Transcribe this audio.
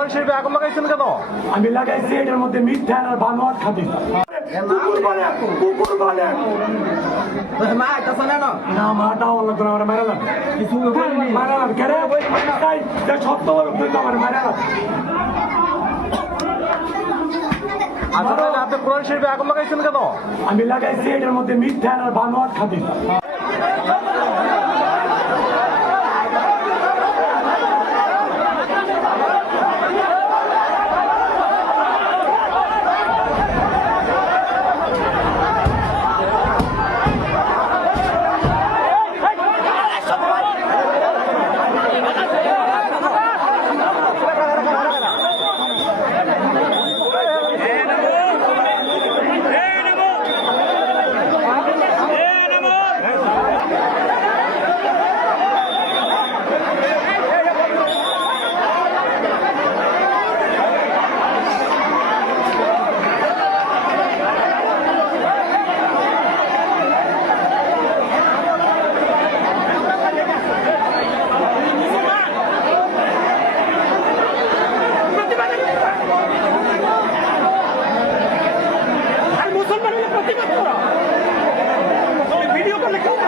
কোরআন শরীফে আগুন লাগাইছেন কেন? আমি লাগাইছি এটার মধ্যে মিথ্যা আর বানোয়াট খাবি। কুকুর বলে কুকুর বলে মা আইতাছে না? না না মাটা অন্য করে আমার মারা যাবে মারা যাবে কেন তাই যে সত্য বলো তুই তো আমার মারা যাবে আচ্ছা তাহলে আপনি কোরআন শরীফে আগুন লাগাইছেন কেন? আমি লাগাইছি এটার মধ্যে মিথ্যা আর বানোয়াট খাবি। ভিডিও করলে কেউ